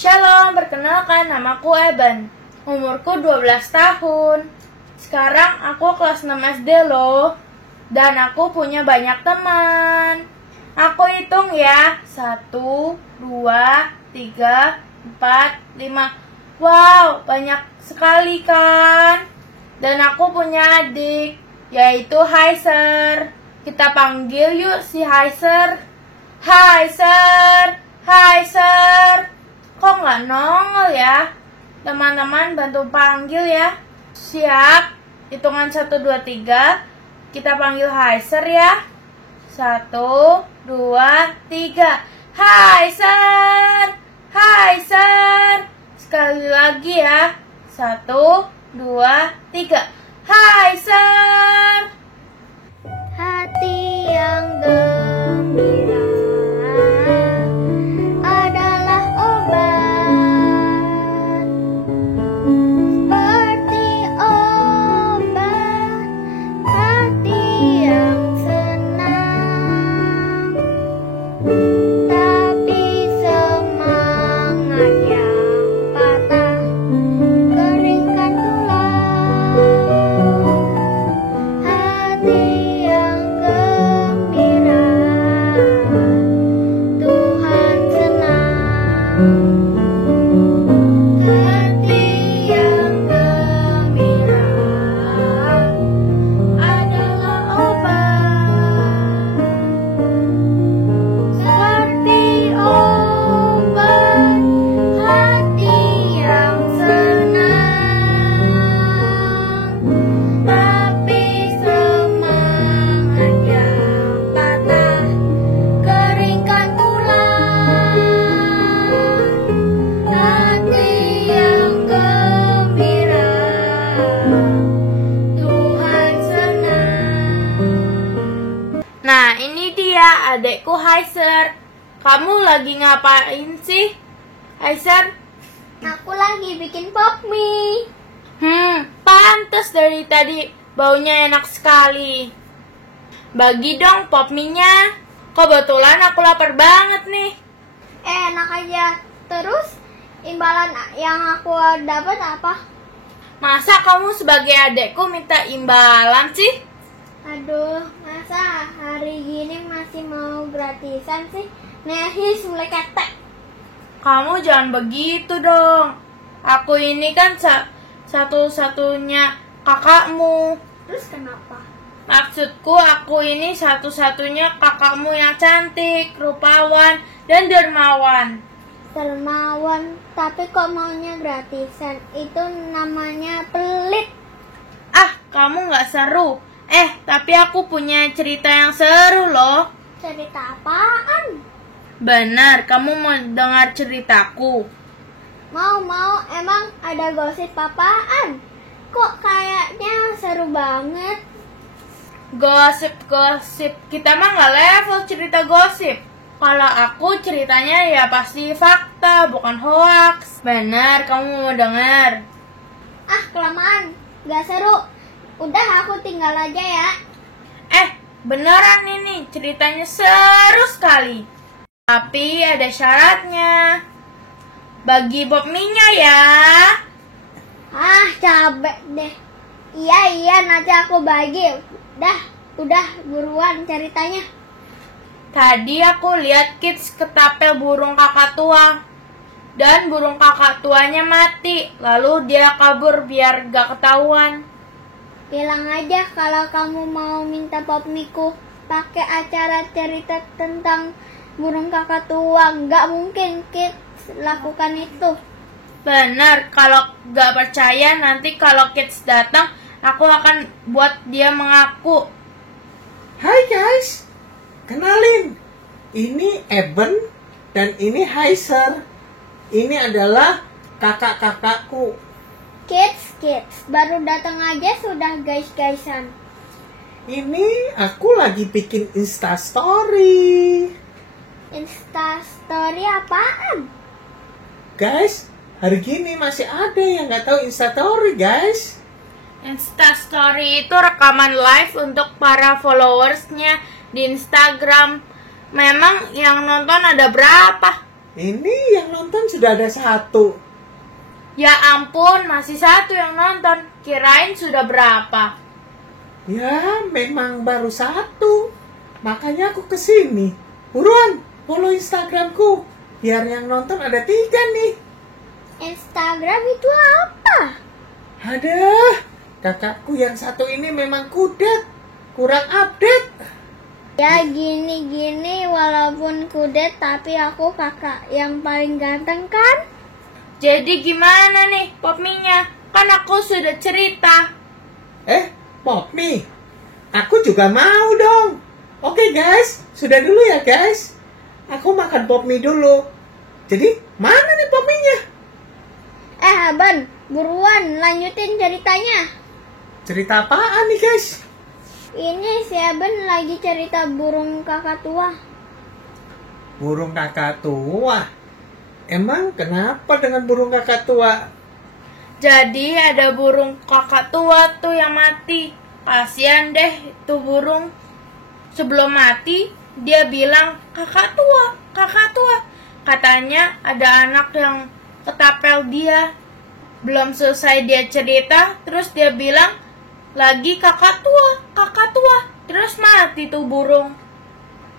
Shalom, perkenalkan namaku Eben. Umurku 12 tahun. Sekarang aku kelas 6 SD loh. Dan aku punya banyak teman. Aku hitung ya. 1, 2, 3, 4, 5. Wow, banyak sekali kan? Dan aku punya adik, yaitu Heiser. Kita panggil yuk si Heiser. Heiser, Heiser. Kok nggak nongol ya? Teman-teman bantu panggil ya. Siap? Hitungan 1, 2, 3. Kita panggil Heiser ya. 1, 2, 3. Heiser, Heiser. Sekali lagi ya. 1, 2, 3. Heiser. Hati yang gembira adalah obat, seperti obat. Hati yang senang, tapi semangat yang patah keringkan tulang. Hati yang gembira, Tuhan senang. Hati yang gembira adalah obat, seperti obat. Hati yang senang, tapi semangat yang patah keringkan tulang. Hati yang gembira, Tuhan senang. Nah, ini dia adekku Heiser. Kamu lagi ngapain sih, Heiser? Aku lagi bikin pop mie. Pantes dari tadi baunya enak sekali. Bagi dong pop mie-nya. Kebetulan aku lapar banget nih. Enak aja. Terus imbalan yang aku dapat apa? Masa kamu sebagai adekku minta imbalan sih? Aduh, masa hari gini masih mau gratisan sih? Nehis mulai ketek. Kamu jangan begitu dong. Aku ini kan satu-satunya kakakmu. Terus kenapa? Maksudku aku ini satu-satunya kakakmu yang cantik, rupawan, dan dermawan. Dermawan, tapi kok maunya gratisan? Itu namanya pelit. Ah, kamu nggak seru. Tapi aku punya cerita yang seru loh. Cerita apaan? Benar, kamu mau dengar ceritaku? Mau, emang ada gosip apaan? Kok kayaknya seru banget. Gosip, kita mah nggak level cerita gosip. Kalau aku ceritanya ya pasti fakta, bukan hoax. Benar, kamu mau dengar? Ah, kelamaan. Gak seru. Udah, aku tinggal aja ya. Beneran ini, ceritanya seru sekali. Tapi ada syaratnya. Bagi pop mie-nya ya. Ah, capek deh. Iya, nanti aku bagi. Udah, buruan ceritanya. Tadi aku lihat kids ketapel burung kakak tua. Dan burung kakak tuanya mati. Lalu dia kabur biar gak ketahuan. Bilang aja kalau kamu mau minta pop mie-ku pakai acara cerita tentang burung kakak tua. Gak mungkin kids lakukan itu. Benar, kalau gak percaya nanti kalau kids datang, aku akan buat dia mengaku. Hai guys, kenalin, ini Eben dan ini Heiser. Ini adalah kakak-kakakku. Kids, baru datang aja sudah guys-guysan. Ini aku lagi bikin Instastory. Instastory apaan? Guys, hari gini masih ada yang nggak tahu Instastory guys. Instastory itu rekaman live untuk para followersnya di Instagram. Memang yang nonton ada berapa? Ini yang nonton sudah ada 1. Ya ampun, masih 1 yang nonton. Kirain sudah berapa? Ya, memang baru 1. Makanya aku kesini. Buruan, follow Instagramku. Biar yang nonton ada 3 nih. Instagram itu apa? Ada. Kakakku yang 1 ini memang kudet. Kurang update. Ya gini-gini walaupun kudet tapi aku kakak yang paling ganteng kan? Jadi gimana nih Popminya? Kan aku sudah cerita. Popmi. Aku juga mau dong. Oke guys, sudah dulu ya guys. Aku makan Popmi dulu. Jadi, mana nih Popminya? Aban, buruan lanjutin ceritanya. Cerita apaan nih guys? Ini si Aban lagi cerita burung kakak tua. Burung kakak tua? Emang kenapa dengan burung kakak tua? Jadi ada burung kakak tua tuh yang mati. Kasian deh itu burung. Sebelum mati, dia bilang, kakak tua, kakak tua. Katanya ada anak yang ketapel dia. Belum selesai dia cerita, terus dia bilang, lagi kakak tua. Terus mati tuh burung.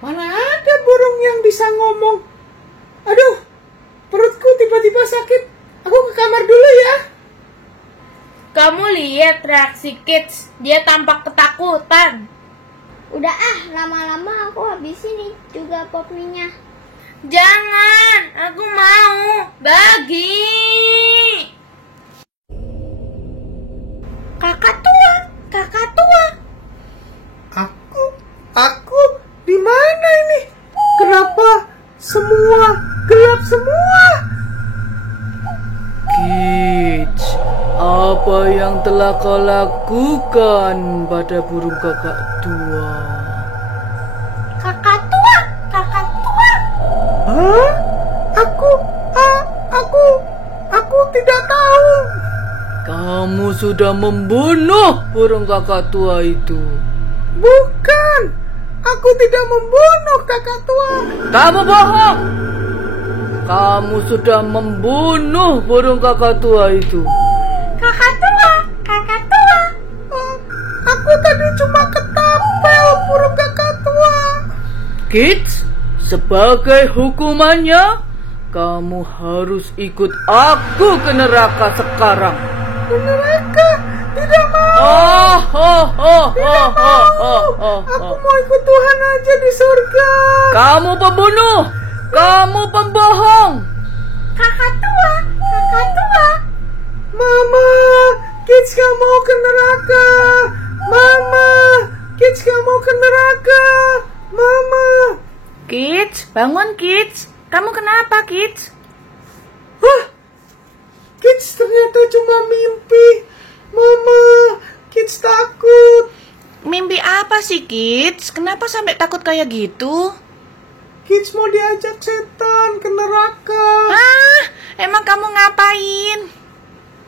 Mana ada burung yang bisa ngomong? Aduh, perutku tiba-tiba sakit. Aku ke kamar dulu ya. Kamu lihat reaksi Kids, dia tampak ketakutan. Udah lama-lama aku habisin juga Popminya. Jangan, aku mau. Bagi. Kakak tua. Aku di mana ini? Kenapa semua gelap semua? Kids, apa yang telah kau lakukan pada burung kakak tua? Kakak tua. Hah? Aku tidak tahu. Kamu sudah membunuh burung kakak tua itu. Bukan, aku tidak membunuh kakak tua. Kamu bohong. Kamu sudah membunuh burung kakak tua itu. Kakak tua. Aku tadi cuma ketapel burung kakak tua. Kids, sebagai hukumannya, kamu harus ikut aku ke neraka sekarang. Ke neraka? Tidak mau. Aku mau ikut Tuhan aja di surga. Kamu pembunuh. Kamu pembohong. Kakak tua. Mama, Kids gak mau ke neraka. Mama, Kids gak mau ke neraka. Mama. Kids, bangun Kids. Kamu kenapa Kids? Hah? Kids ternyata cuma mimpi. Mama, Kids takut. Mimpi apa sih Kids? Kenapa sampai takut kayak gitu? Kids mau diajak setan ke neraka. Hah? Emang kamu ngapain?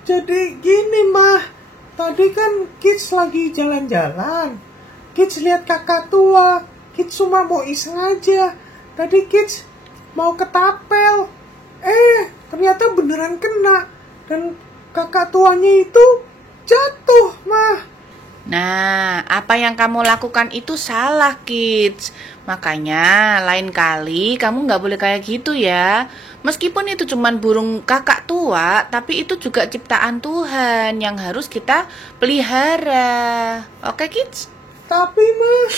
Jadi gini mah, tadi kan Kids lagi jalan-jalan. Kids lihat kakak tua. Kids cuma mau iseng aja. Tadi Kids mau ketapel. Ternyata beneran kena. Dan kakak tuanya itu jatuh mah. Nah, apa yang kamu lakukan itu salah, Kids. Makanya, lain kali kamu nggak boleh kayak gitu ya. Meskipun itu cuman burung kakak tua, tapi itu juga ciptaan Tuhan yang harus kita pelihara. Oke, Kids? Tapi mah,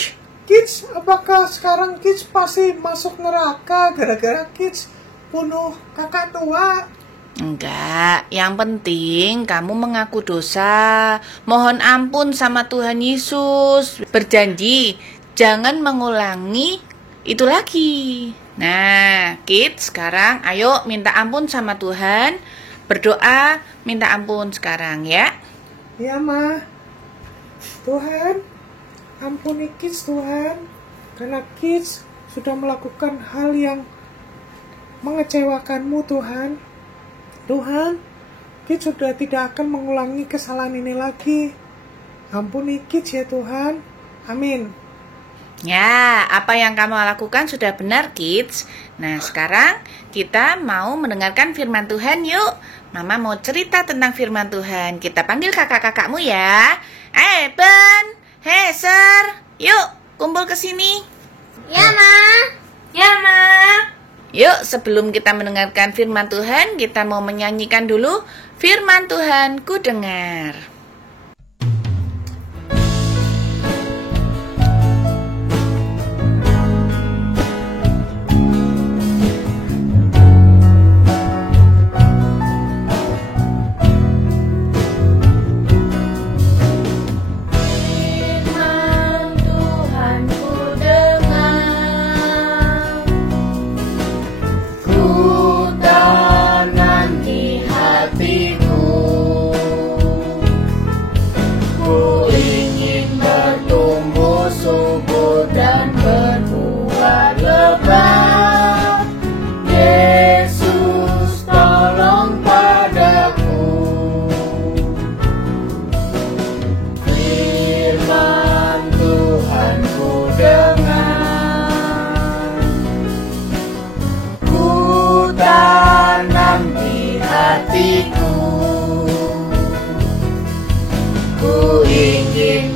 Kids, apakah sekarang Kids pasti masuk neraka gara-gara Kids bunuh kakak tua? Enggak, yang penting kamu mengaku dosa, mohon ampun sama Tuhan Yesus, berjanji jangan mengulangi itu lagi. Nah, Kids, sekarang ayo minta ampun sama Tuhan, berdoa minta ampun sekarang ya. Ya mah, Tuhan, ampuni Kids Tuhan, karena Kids sudah melakukan hal yang mengecewakanmu Tuhan. Tuhan, Kids sudah tidak akan mengulangi kesalahan ini lagi. Ampuni Kids ya Tuhan. Amin. Ya, apa yang kamu lakukan sudah benar, kids. Nah, sekarang kita mau mendengarkan firman Tuhan yuk. Mama mau cerita tentang firman Tuhan. Kita panggil kakak-kakakmu ya. Ben, Heser, yuk kumpul ke sini. Ya, Ma. Ya, Ma. Yuk, sebelum kita mendengarkan firman Tuhan, kita mau menyanyikan dulu firman Tuhan ku dengar.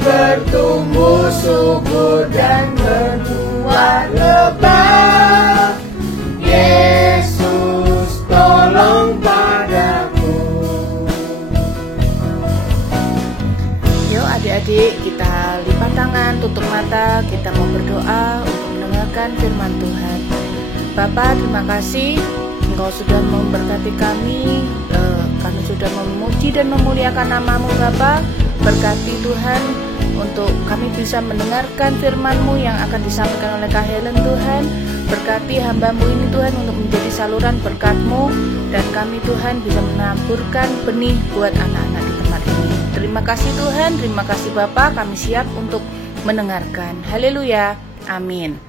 Bertumbuh subur dan berbuah lebat. Yesus tolong padaku. Yuk adik-adik, kita lipat tangan, tutup mata, kita mau berdoa untuk mendengarkan firman Tuhan. Bapa, terima kasih Engkau sudah memberkati kami. Kami sudah memuji dan memuliakan nama-Mu Bapa. Berkati Tuhan untuk kami bisa mendengarkan firman-Mu yang akan disampaikan oleh Kak Helen Tuhan. Berkati hamba-Mu ini Tuhan untuk menjadi saluran berkat-Mu, dan kami Tuhan bisa menaburkan benih buat anak-anak di tempat ini. Terima kasih Tuhan, terima kasih Bapa, kami siap untuk mendengarkan. Haleluya, amin.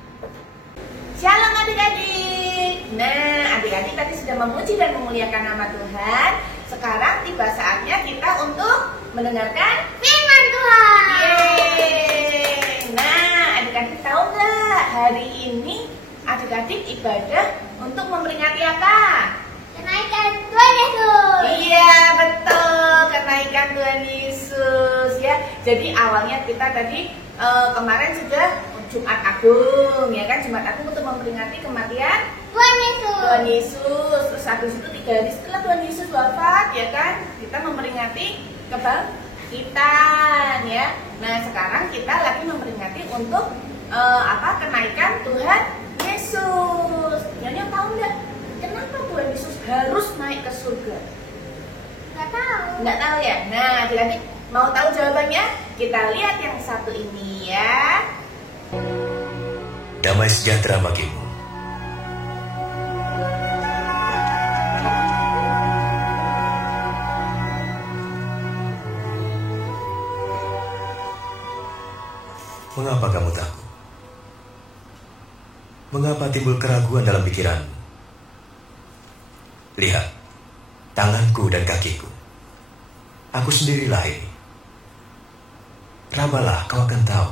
Shalom adik-adik. Nah, adik-adik tadi sudah memuji dan memuliakan nama Tuhan. Sekarang tiba saatnya kita untuk mendengarkan Firman Tuhan. Yeay. Nah, adik-adik tahu nggak hari ini adik-adik ibadah untuk memperingati apa? Kenaikan Tuhan Yesus. Iya betul, kenaikan Tuhan Yesus ya. Jadi awalnya kita tadi kemarin sudah Jumat Agung ya kan, Jumat Agung untuk memperingati kematian Tuhan Yesus. Tuhan Yesus. Terus habis itu 3 hari setelah Tuhan Yesus wafat ya kan, kita memperingati kebangkitan ya. Nah sekarang kita lagi memperingati untuk kenaikan Tuhan Yesus. Nyonya tahu nggak kenapa Tuhan Yesus harus naik ke surga? Nggak tahu. Nggak tahu ya? Nah adik-adik mau tahu jawabannya? Kita lihat yang satu ini ya. Damai sejahtera bagimu. Mengapa kamu takut? Mengapa timbul keraguan dalam pikiranmu? Lihat, tanganku dan kakiku. Aku sendirilah ini. Rabalah, kau akan tahu.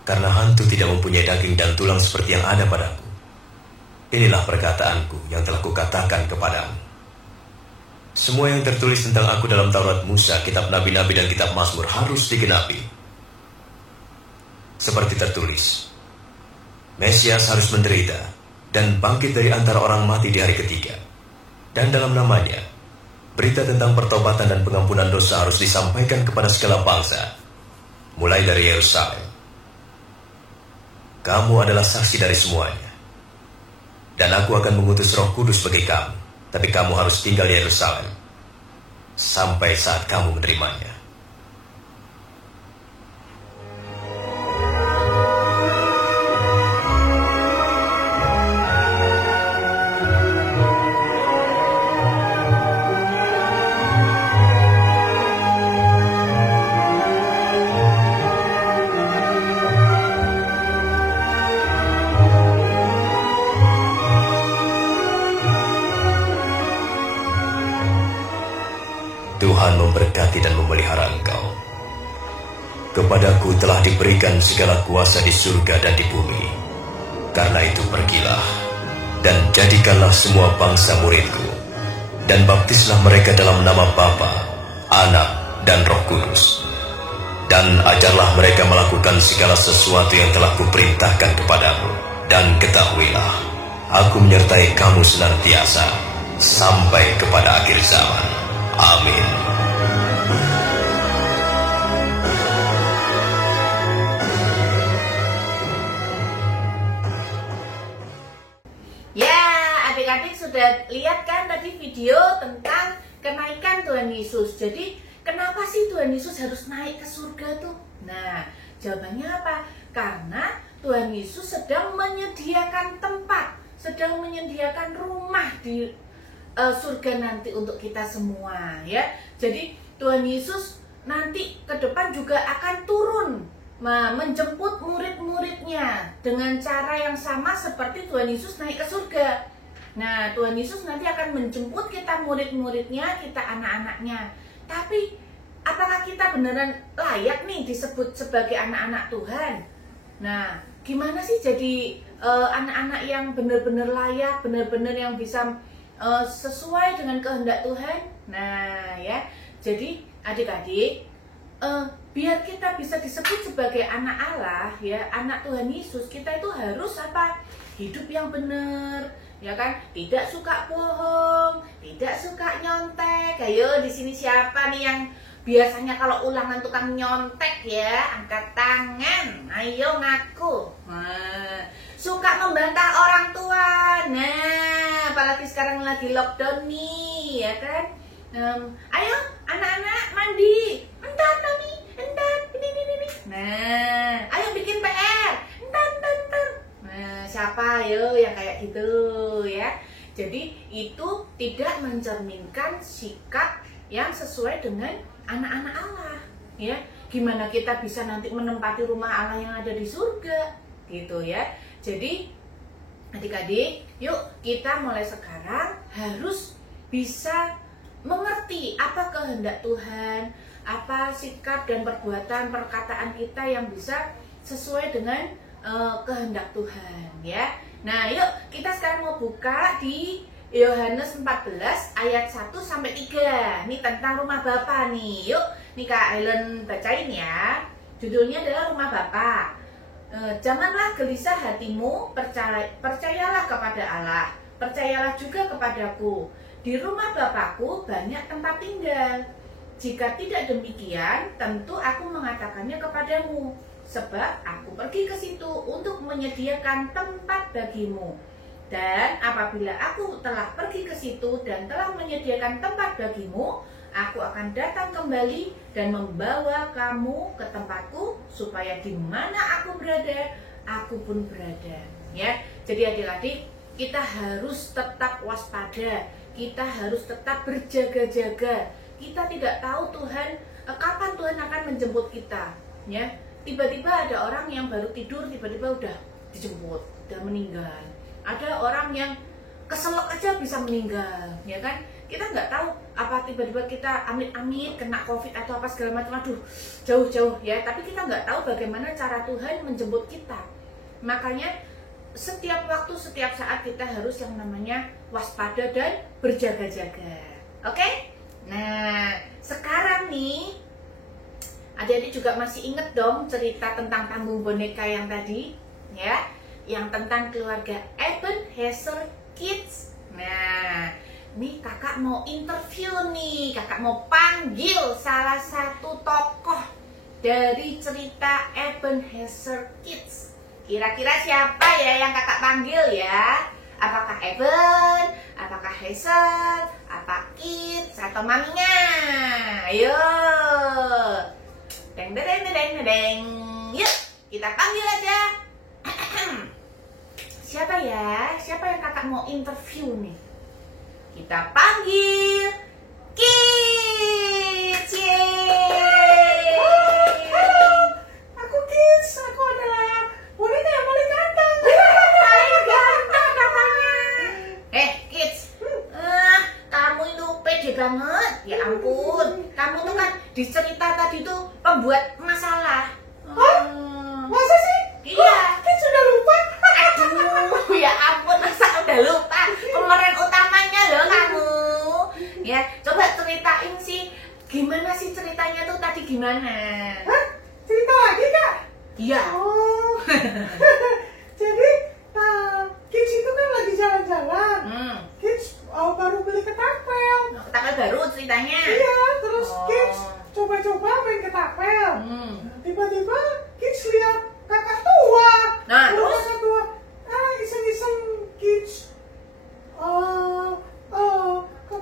Karena hantu tidak mempunyai daging dan tulang seperti yang ada padaku. Inilah perkataanku yang telah kukatakan kepadamu. Semua yang tertulis tentang aku dalam Taurat Musa, kitab Nabi-Nabi dan kitab Mazmur harus digenapi. Seperti tertulis, Mesias harus menderita dan bangkit dari antara orang mati di hari ketiga. Dan dalam namanya, berita tentang pertobatan dan pengampunan dosa harus disampaikan kepada segala bangsa, mulai dari Yerusalem. Kamu adalah saksi dari semuanya. Dan aku akan mengutus Roh Kudus bagi kamu. Tapi kamu harus tinggal di Yerusalem sampai saat kamu menerimanya. Tuhan memberkati dan memelihara engkau. Kepadaku telah diberikan segala kuasa di surga dan di bumi. Karena itu pergilah, dan jadikanlah semua bangsa muridku, dan baptislah mereka dalam nama Bapa, Anak, dan Roh Kudus. Dan ajarlah mereka melakukan segala sesuatu yang telah kuperintahkan kepadamu. Dan ketahuilah, aku menyertai kamu senantiasa, sampai kepada akhir zaman. Amin. Ya, adik-adik sudah lihat kan tadi video tentang kenaikan Tuhan Yesus. Jadi, kenapa sih Tuhan Yesus harus naik ke surga tuh? Nah, jawabannya apa? Karena Tuhan Yesus sedang menyediakan tempat, sedang menyediakan rumah di surga nanti untuk kita semua, ya. Jadi, Tuhan Yesus nanti ke depan juga akan turun menjemput murid-muridnya dengan cara yang sama seperti Tuhan Yesus naik ke surga. Nah, Tuhan Yesus nanti akan menjemput kita murid-muridnya, kita anak-anaknya. Tapi, apakah kita beneran layak nih disebut sebagai anak-anak Tuhan? Nah, gimana sih jadi anak-anak yang benar-benar layak, benar-benar yang bisa sesuai dengan kehendak Tuhan? Nah, ya, jadi adik-adik, biar kita bisa disebut sebagai anak Allah, ya, anak Tuhan Yesus, kita itu harus apa? Hidup yang benar, ya kan? Tidak suka bohong, tidak suka nyontek. Ayo, di sini siapa nih yang biasanya kalau ulangan tukang nyontek ya? Angkat tangan, ayo ngaku. Nah, suka membantah orang tua. Nah, apalagi sekarang lagi lockdown nih, ya kan? Ayo anak-anak mandi. Entar mami, entar ini. Nah, ayo bikin PR. Entar. Nah, siapa ayo yang kayak gitu ya? Jadi itu tidak mencerminkan sikap yang sesuai dengan anak-anak Allah, ya. Gimana kita bisa nanti menempati rumah Allah yang ada di surga, gitu ya. Jadi adik-adik, yuk kita mulai sekarang harus bisa mengerti apa kehendak Tuhan, apa sikap dan perbuatan perkataan kita yang bisa sesuai dengan kehendak Tuhan, ya. Nah, yuk kita sekarang mau buka di Yohanes 14 ayat 1 sampai 3. Ini tentang rumah Bapa nih. Yuk, nih Kak Helen bacain ya. Judulnya adalah Rumah Bapa. Janganlah gelisah hatimu, percayalah kepada Allah, percayalah juga kepadaku. Di rumah Bapakku banyak tempat tinggal. Jika tidak demikian, tentu aku mengatakannya kepadamu, sebab aku pergi ke situ untuk menyediakan tempat bagimu. Dan apabila aku telah pergi ke situ dan telah menyediakan tempat bagimu, aku akan datang kembali dan membawa kamu ke tempatku, supaya di mana aku berada, aku pun berada. Ya, jadi adik-adik, kita harus tetap waspada, kita harus tetap berjaga-jaga. Kita tidak tahu Tuhan kapan Tuhan akan menjemput kita. Ya, tiba-tiba ada orang yang baru tidur, tiba-tiba udah dijemput, udah meninggal. Ada orang yang keselak aja bisa meninggal, ya kan? Kita nggak tahu apa tiba-tiba kita amit-amit kena COVID atau apa segala macam. Aduh, jauh-jauh ya. Tapi kita nggak tahu bagaimana cara Tuhan menjemput kita. Makanya setiap waktu, setiap saat kita harus yang namanya waspada dan berjaga-jaga. Oke? Nah, sekarang nih adik-adik juga masih inget dong cerita tentang panggung boneka yang tadi, ya? Yang tentang keluarga Ebenezer Kids. Nah, nih kakak mau interview nih, kakak mau panggil salah satu tokoh dari cerita Ebenezer Kids. Kira-kira siapa ya yang kakak panggil ya? Apakah Eben, apakah Hazel, apa Kids, atau maminya? Ayo, deng. Yuk, kita panggil aja. Siapa ya? Siapa yang kakak mau interview nih? Kita panggil Kids. Aku Kids, aku adalah wanita yang paling ganteng. Paling ganteng katanya. Kids, kamu itu pede banget. Ya ampun, kamu tuh kan di cerita tadi tuh pembuat masalah. Masa sih? Iya. Kids sudah lupa. Aduh, ya ampun, masa udah lupa pemeran utamanya loh kamu. Ya, coba ceritain sih, gimana sih ceritanya tuh tadi gimana? Hah? Cerita lagi, Kak? Iya. Oh. Jadi, Kids itu kan lagi jalan-jalan. Kids baru beli ketapel. Ketapel baru ceritanya. Iya, terus Kids coba-coba main ketapel. Tiba-tiba Kids lihat kakak tua. Nah, terus terus? kakak tua iseng-iseng Kids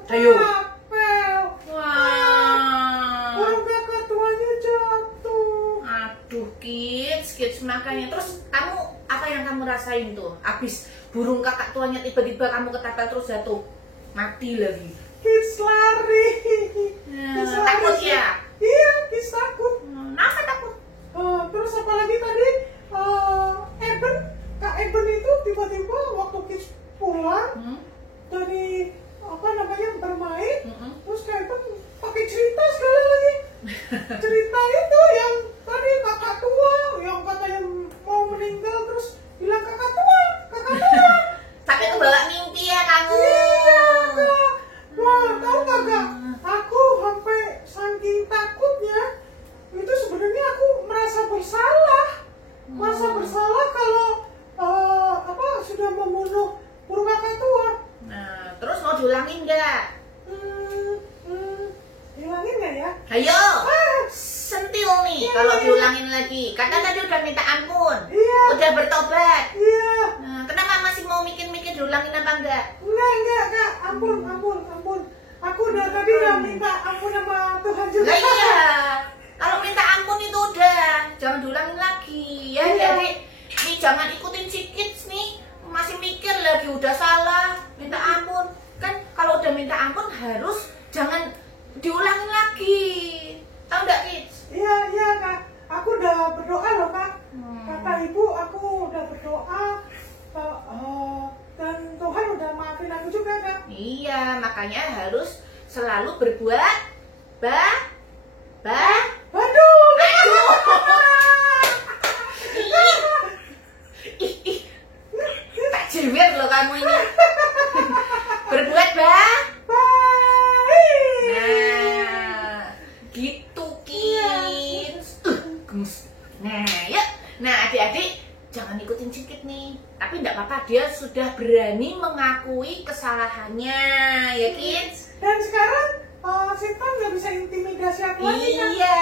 Ayo. ketapel. Wah. Burung kakak tuanya jatuh. Aduh, kids makanya. Terus kamu apa yang kamu rasain tuh? Abis burung kakak tuanya tiba-tiba kamu ketapel terus jatuh, mati lagi. Kids lari. Kids lari. Takut ya? Iya, Kids takut. Kenapa takut? Terus apalagi tadi Kak Eben itu tiba-tiba waktu Kids pulang dari bermain, terus Kak Eben pakai cerita sekali lagi. Cerita itu yang tadi kakak tua yang katanya mau meninggal terus bilang kakak tua. Tapi itu bawa mimpi ya kamu. Iya, Kak. Wah, tahu nggak, Kak? Aku sampai saking takutnya itu sebenarnya aku merasa bersalah. Merasa bersalah kalau sudah membunuh burung kakak tua. Nah, terus mau diulangin nggak? Hilangin nggak ya? Ayo, sentil nih kalau diulangin lagi. Karena tadi udah minta ampun, Iya. udah bertobat. Iya. Nah, kenapa masih mau mikir-mikir diulangin apa enggak? Enggak, Kak. Ampun. Aku udah tadi udah minta ampun sama Tuhan juga. Lah iya, kalau minta ampun itu udah, jangan diulangin lagi ya. Iya. Jadi nih jangan ikutin si kids nih, masih mikir lagi udah salah, minta ampun. Kan kalau udah minta ampun harus jangan diulangin lagi. Tahu nggak kids? Iya, Kak. Aku udah berdoa loh, Kak. Kata Ibu, aku udah berdoa dan Tuhan udah maafin aku juga, Kak. Iya, makanya harus selalu berbuat Waduh. Ih, tak jewer loh kamu ini. Berbuat baik. Nah, gitu kids. Gemes. Nah, yuk. Nah, adik-adik jangan ikutin sikit nih. Tapi enggak apa-apa, dia sudah berani mengakui kesalahannya, ya kids. Dan sekarang setan nggak bisa intimidasi aku lagi, Kak. Iya,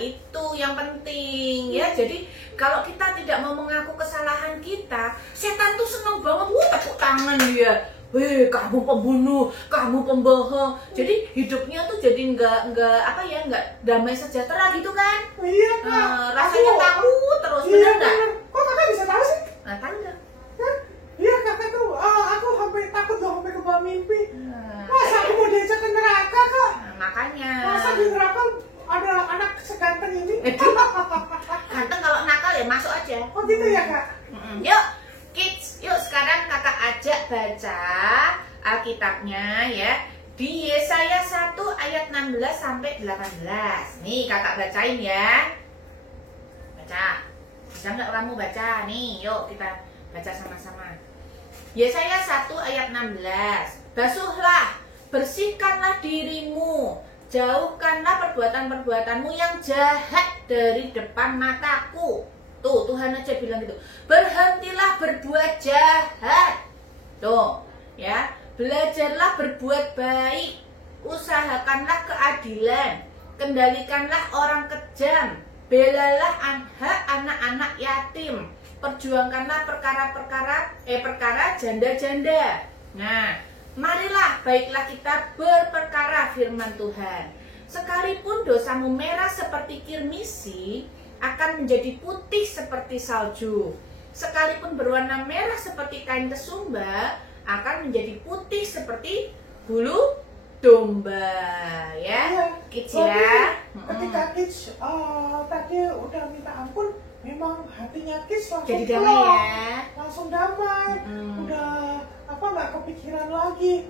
itu yang penting ya. Jadi kalau kita tidak mau mengaku kesalahan kita, setan tuh seneng banget, tepuk tangan dia. Weh, kamu pembunuh, kamu pembohong. Jadi hidupnya tuh jadi nggak damai sejahtera gitu kan? Iya, Kak. Rasanya takut terus, Iya, bener nggak? bener. Kok Kakak bisa tahu sih? Nah, tahu nggak? Hah? Iya, Kakak tuh. Aku sampai takut loh sampai kebawa mimpi. Masa aku mau diajak ke neraka, Kak? Nah, makanya. Masa di neraka ada anak seganteng ini? Ganteng kalau nakal ya masuk aja. Oh gitu ya, Kak? Yuk kids, yuk sekarang kakak ajak baca Alkitabnya ya. Di Yesaya 1 ayat 16 sampai 18. Nih kakak bacain ya. Baca. Bisa nggak kamu baca? Nih yuk kita baca sama-sama. Yesaya 1 ayat 16. Basuhlah, bersihkanlah dirimu, jauhkanlah perbuatan-perbuatanmu yang jahat dari depan mataku. Tuh, Tuhan aja bilang gitu. Berhentilah berbuat jahat. Tuh, ya. Belajarlah berbuat baik. Usahakanlah keadilan. Kendalikanlah orang kejam. Belalah hak anak-anak yatim. Perjuangkanlah perkara janda-janda. Nah, marilah baiklah kita berperkara firman Tuhan. Sekalipun dosamu merah seperti kirmisi, akan menjadi putih seperti salju. Sekalipun berwarna merah seperti kain kesumba, akan menjadi putih seperti bulu domba. Ya, kids ya. Ketika Kids tadi udah minta ampun, memang hatinya Kids langsung Jadi damai plong. ya. Langsung damai. Udah nggak kepikiran lagi.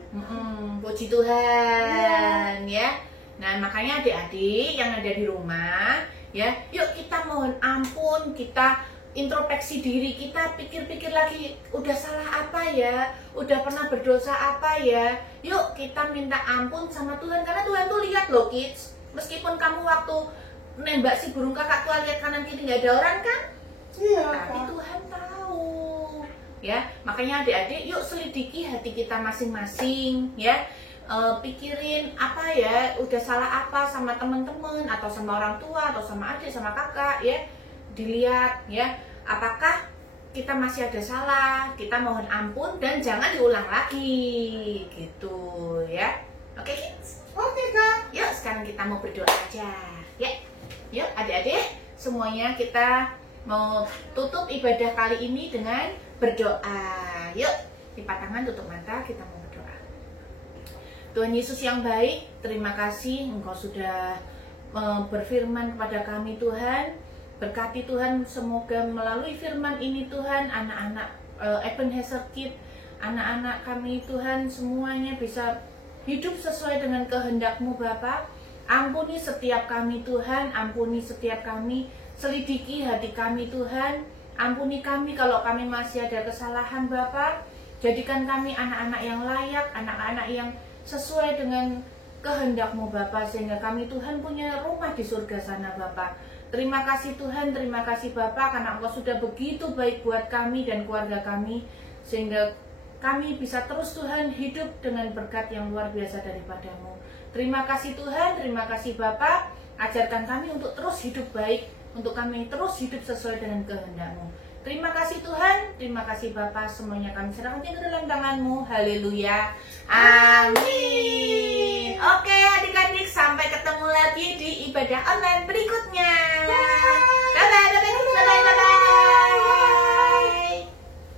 Puji Tuhan ya. Nah makanya adik-adik yang ada di rumah ya, yuk kita mohon ampun, kita introspeksi diri, kita pikir-pikir lagi udah salah apa ya, udah pernah berdosa apa ya. Yuk kita minta ampun sama Tuhan, karena Tuhan tuh lihat loh Kids, meskipun kamu waktu nembak si burung kakak tua lihat kanan kiri nggak ada orang kan, Iya. tapi Tuhan tahu ya. Makanya adik-adik yuk selidiki hati kita masing-masing ya. Pikirin apa ya, udah salah apa sama teman-teman atau sama orang tua atau sama adik sama kakak ya, dilihat ya apakah kita masih ada salah, kita mohon ampun dan jangan diulang lagi gitu ya. Oke Kids? Oke Kak. Yuk sekarang kita mau berdoa aja ya. Yuk adik-adik semuanya kita mau tutup ibadah kali ini dengan berdoa. Yuk lipat tangan, tutup mata, kita mau berdoa. Tuhan Yesus yang baik, terima kasih Engkau sudah berfirman kepada kami Tuhan. Berkati Tuhan, semoga melalui firman ini Tuhan, anak-anak Ebenezer Kids, anak-anak kami Tuhan semuanya bisa hidup sesuai dengan kehendak-Mu Bapa. Ampuni setiap kami Tuhan, ampuni setiap kami, selidiki hati kami Tuhan. Ampuni kami kalau kami masih ada kesalahan Bapa. Jadikan kami anak-anak yang layak, anak-anak yang sesuai dengan kehendak-Mu Bapa, sehingga kami Tuhan punya rumah di surga sana Bapa. Terima kasih Tuhan, terima kasih Bapa, karena Engkau sudah begitu baik buat kami dan keluarga kami, sehingga kami bisa terus Tuhan hidup dengan berkat yang luar biasa daripada-Mu. Terima kasih Tuhan, terima kasih Bapa, ajarkan kami untuk terus hidup baik, untuk kami terus hidup sesuai dengan kehendak-Mu. Terima kasih Tuhan, terima kasih Bapa, semuanya kami serahkan ke dalam tangan-Mu. Haleluya, amin. Oke adik-adik, sampai ketemu lagi di ibadah online berikutnya.